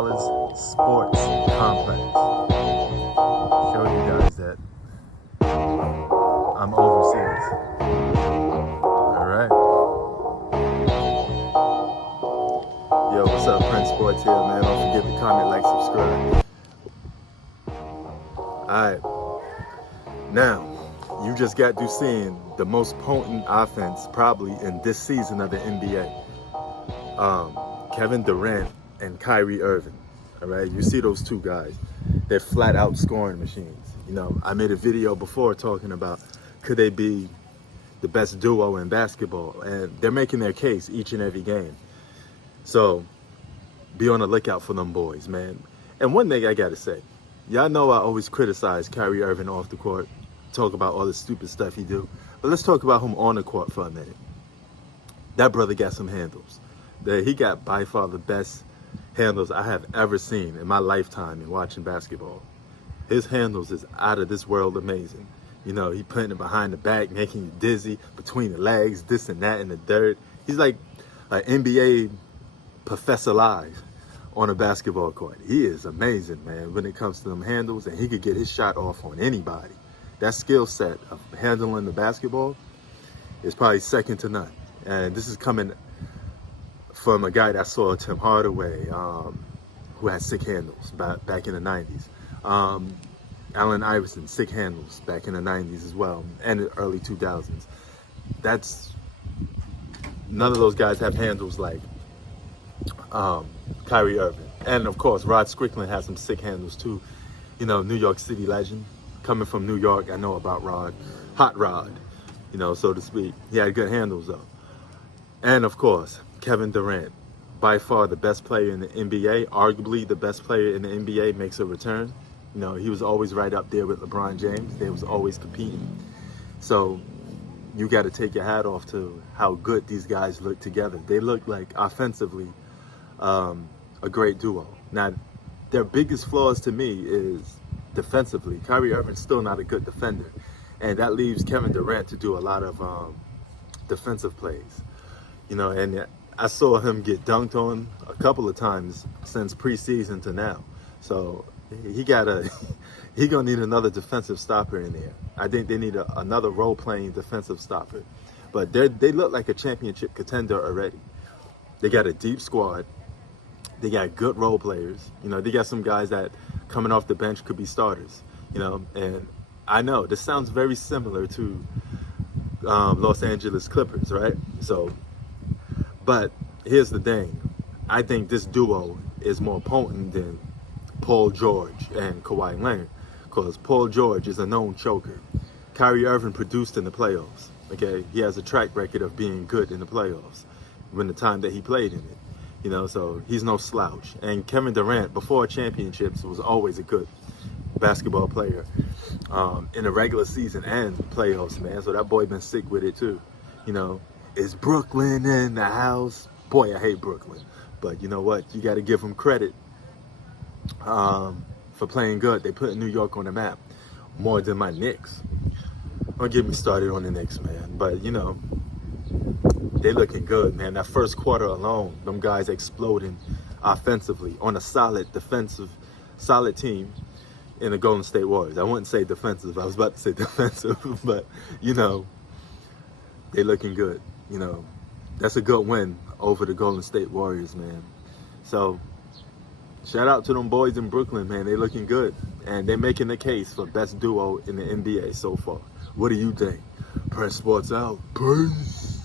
Wallace Sports Complex. Show you guys that I'm overseas. Alright. Yo, what's up, Prince Sports here, man. Don't forget to comment, like, subscribe. Alright. Now, you just got through seeing the most potent offense probably in this season of the NBA. Kevin Durant and Kyrie Irving. All right, you see those two guys. They're flat out scoring machines. You know, I made a video before talking about could they be the best duo in basketball, and they're making their case each and every game. So be on the lookout for them boys, man. And one thing I gotta say, y'all know I always criticize Kyrie Irving off the court, talk about all the stupid stuff he do, but let's talk about him on the court for a minute. That brother got some handles. He got by far the best handles I have ever seen in my lifetime in watching basketball. His handles is out of this world amazing. You know, he putting it behind the back, making you dizzy, between the legs, this and that in the dirt. He's like an NBA Professor Live on a basketball court. He is amazing, man, when it comes to them handles, and he could get his shot off on anybody. That skill set of handling the basketball is probably second to none. And this is coming from a guy that saw Tim Hardaway, who had sick handles back in the 90s. Allen Iverson, sick handles back in the 90s as well, and the early 2000s. None of those guys have handles like Kyrie Irving. And of course, Rod Strickland has some sick handles too. You know, New York City legend. Coming from New York, I know about Rod. Hot Rod, you know, so to speak. He had good handles though. And of course, Kevin Durant, by far the best player in the NBA, arguably the best player in the NBA, makes a return. You know, he was always right up there with LeBron James. They was always competing. So you got to take your hat off to how good these guys look together. They look like offensively a great duo. Now, their biggest flaws to me is defensively. Kyrie Irving's still not a good defender, and that leaves Kevin Durant to do a lot of defensive plays. You know, and I saw him get dunked on a couple of times since preseason to now. So he gonna need another defensive stopper in there. I think they need another role-playing defensive stopper. But they look like a championship contender already. They got a deep squad. They got good role players. You know, they got some guys that coming off the bench could be starters. You know, and I know this sounds very similar to Los Angeles Clippers, right? So. But here's the thing. I think this duo is more potent than Paul George and Kawhi Leonard, because Paul George is a known choker. Kyrie Irving produced in the playoffs. Okay, he has a track record of being good in the playoffs when the time that he played in it. You know, so he's no slouch. And Kevin Durant, before championships, was always a good basketball player in the regular season and playoffs, man. So that boy been sick with it too. You know. Is Brooklyn in the house? Boy, I hate Brooklyn. But you know what? You got to give them credit for playing good. They put New York on the map more than my Knicks. Don't get me started on the Knicks, man. But, you know, they looking good, man. That first quarter alone, them guys exploding offensively on a solid team in the Golden State Warriors. I wouldn't say defensive. I was about to say defensive. But, you know, they looking good. You know, that's a good win over the Golden State Warriors, man. So, shout out to them boys in Brooklyn, man. They looking good. And they're making the case for best duo in the NBA so far. What do you think? Press Sports out. Peace.